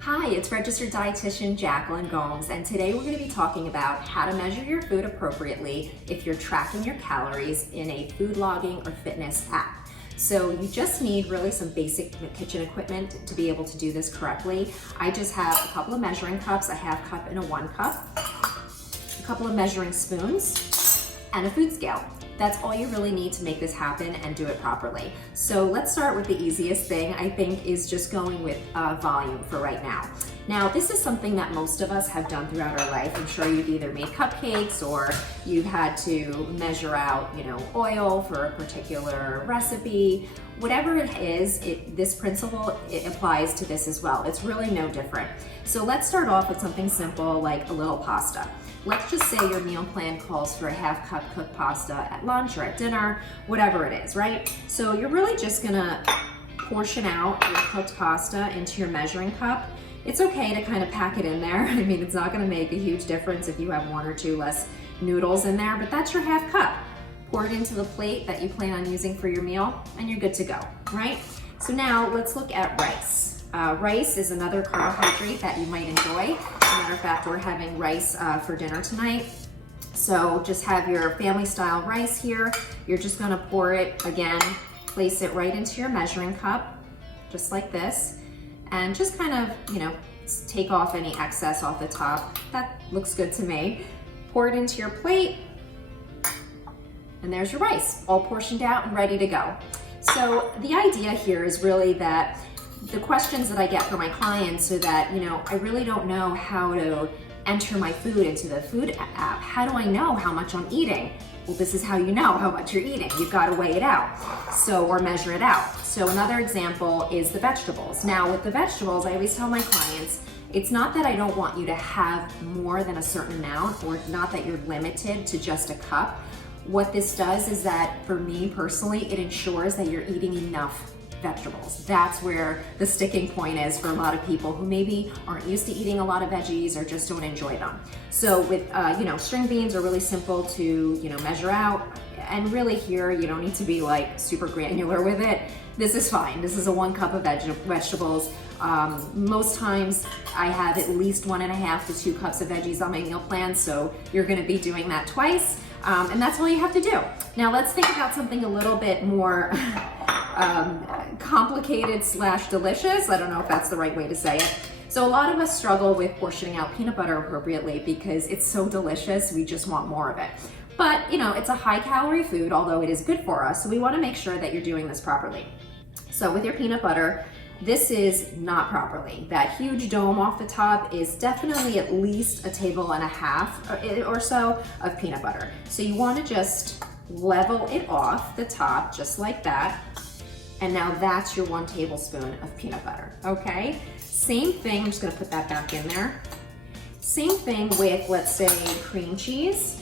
Hi, it's registered dietitian Jacqueline Gomes, and today we're going to be talking about how to measure your food appropriately if you're tracking your calories in a food logging or fitness app. So you just need really some basic kitchen equipment to be able to do this correctly. I just have a couple of measuring cups, a half cup and a 1 cup, a couple of measuring spoons, and a food scale. That's all you really need to make this happen and do it properly. So let's start with the easiest thing, I think, is just going with volume for right now. Now, this is something that most of us have done throughout our life. I'm sure you've either made cupcakes or you've had to measure out, oil for a particular recipe. Whatever it is, this principle, it applies to this as well. It's really no different. So let's start off with something simple like a little pasta. Let's just say your meal plan calls for a half cup cooked pasta at lunch or at dinner, whatever it is, right? So you're really just gonna portion out your cooked pasta into your measuring cup. It's okay to kind of pack it in there. I mean, it's not gonna make a huge difference if you have 1 or 2 less noodles in there, but that's your half cup. Pour it into the plate that you plan on using for your meal, and you're good to go, right? So now let's look at rice. Rice is another carbohydrate that you might enjoy. As a matter of fact, we're having rice for dinner tonight. So just have your family style rice here. You're just gonna pour it, again, place it right into your measuring cup, just like this. And just kind of, take off any excess off the top. That looks good to me. Pour it into your plate, and there's your rice, all portioned out and ready to go. So the idea here is really that the questions that I get from my clients are that, I really don't know how to enter my food into the food app. How do I know how much I'm eating? Well, this is how you know how much you're eating. You've got to weigh it out, or measure it out. So another example is the vegetables. Now with the vegetables, I always tell my clients, it's not that I don't want you to have more than a certain amount, or not that you're limited to just a cup. What this does is that, for me personally, it ensures that you're eating enough vegetables. That's where the sticking point is for a lot of people who maybe aren't used to eating a lot of veggies or just don't enjoy them. So with, string beans are really simple to, measure out. And really here, you don't need to be like super granular with it. This is fine. This is a 1 cup of vegetables. Most times I have at least 1.5 to 2 cups of veggies on my meal plan. So you're gonna be doing that twice. And that's all you have to do. Now let's think about something a little bit more complicated / delicious. I don't know if that's the right way to say it. So a lot of us struggle with portioning out peanut butter appropriately because it's so delicious, we just want more of it. But it's a high calorie food, although it is good for us, so we wanna make sure that you're doing this properly. So with your peanut butter, this is not properly. That huge dome off the top is definitely at least 1.5 tablespoons or so of peanut butter. So you wanna just level it off the top, just like that. And now that's your 1 tablespoon of peanut butter, okay? Same thing, I'm just gonna put that back in there. Same thing with, let's say, cream cheese.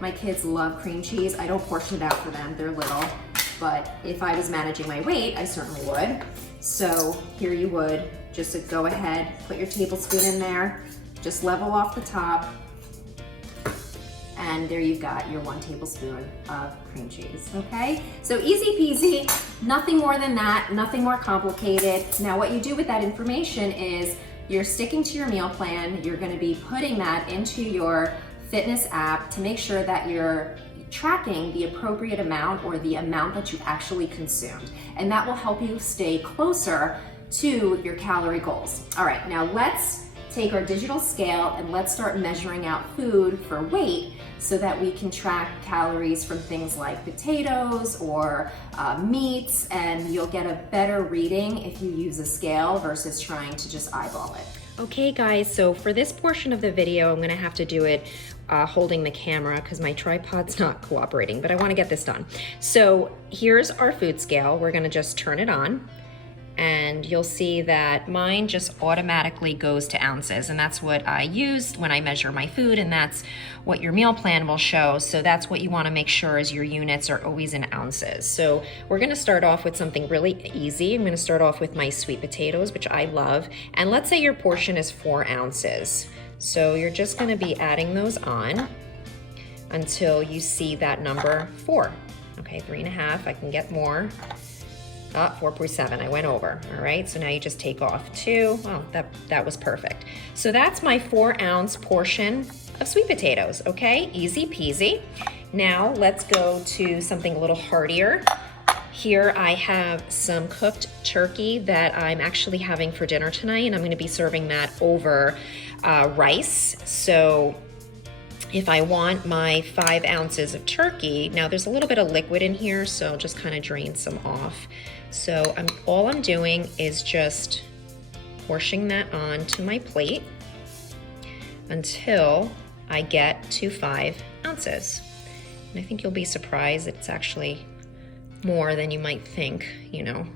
My kids love cream cheese. I don't portion it out for them, they're little. But if I was managing my weight, I certainly would. So here you would just go ahead, put your tablespoon in there, just level off the top, and there you've got your 1 tablespoon of cream cheese, okay? So easy peasy, nothing more than that, nothing more complicated. Now what you do with that information is you're sticking to your meal plan, you're gonna be putting that into your fitness app to make sure that you're tracking the appropriate amount or the amount that you actually consumed. And that will help you stay closer to your calorie goals. All right, now let's take our digital scale and let's start measuring out food for weight so that we can track calories from things like potatoes or meats, and you'll get a better reading if you use a scale versus trying to just eyeball it. Okay guys, so for this portion of the video, I'm gonna have to do it holding the camera because my tripod's not cooperating, but I wanna get this done. So here's our food scale. We're gonna just turn it on, and you'll see that mine just automatically goes to ounces, and that's what I use when I measure my food, and that's what your meal plan will show. So that's what you wanna make sure is your units are always in ounces. So we're gonna start off with something really easy. I'm gonna start off with my sweet potatoes, which I love, and let's say your portion is 4 ounces. So you're just gonna be adding those on until you see that number 4. Okay, 3.5, I can get more. 4.7, I went over. All right, so now you just take off 2. Well, that was perfect. So that's my 4-ounce portion of sweet potatoes, okay? Easy peasy. Now let's go to something a little heartier. Here I have some cooked turkey that I'm actually having for dinner tonight, and I'm gonna be serving that over rice. So if I want my 5 ounces of turkey, now there's a little bit of liquid in here, so I'll just kind of drain some off. So all I'm doing is just portioning that onto my plate until I get to 5 ounces. And I think you'll be surprised it's actually more than you might think, you know.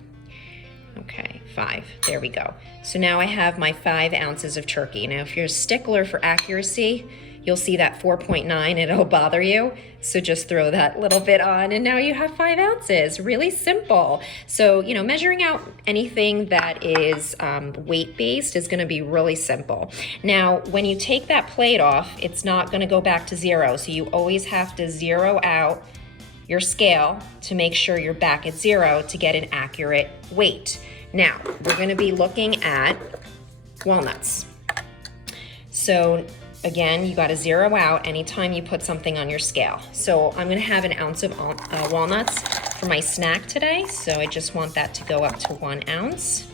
Okay, 5, there we go. So now I have my 5 ounces of turkey. Now, if you're a stickler for accuracy, you'll see that 4.9 and it'll bother you. So just throw that little bit on and now you have 5 ounces, really simple. So, you know, measuring out anything that is weight-based is gonna be really simple. Now, when you take that plate off, it's not gonna go back to 0. So you always have to zero out your scale to make sure you're back at 0 to get an accurate weight. Now, we're gonna be looking at walnuts. So again, you gotta zero out anytime you put something on your scale. So I'm gonna have 1 ounce of walnuts for my snack today. So I just want that to go up to 1 ounce.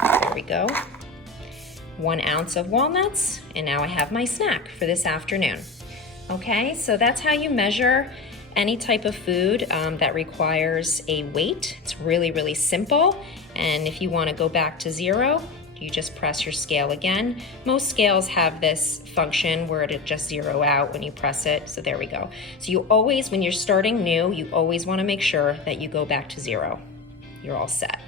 There we go. 1 ounce of walnuts, and now I have my snack for this afternoon. Okay, so that's how you measure any type of food that requires a weight. It's really, really simple. And if you wanna go back to 0, you just press your scale again. Most scales have this function where it'll just zero out when you press it. So there we go. So you always, when you're starting new, you always wanna make sure that you go back to 0. You're all set.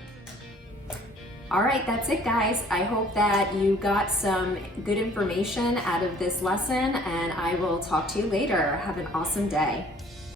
All right, that's it, guys. I hope that you got some good information out of this lesson, and I will talk to you later. Have an awesome day.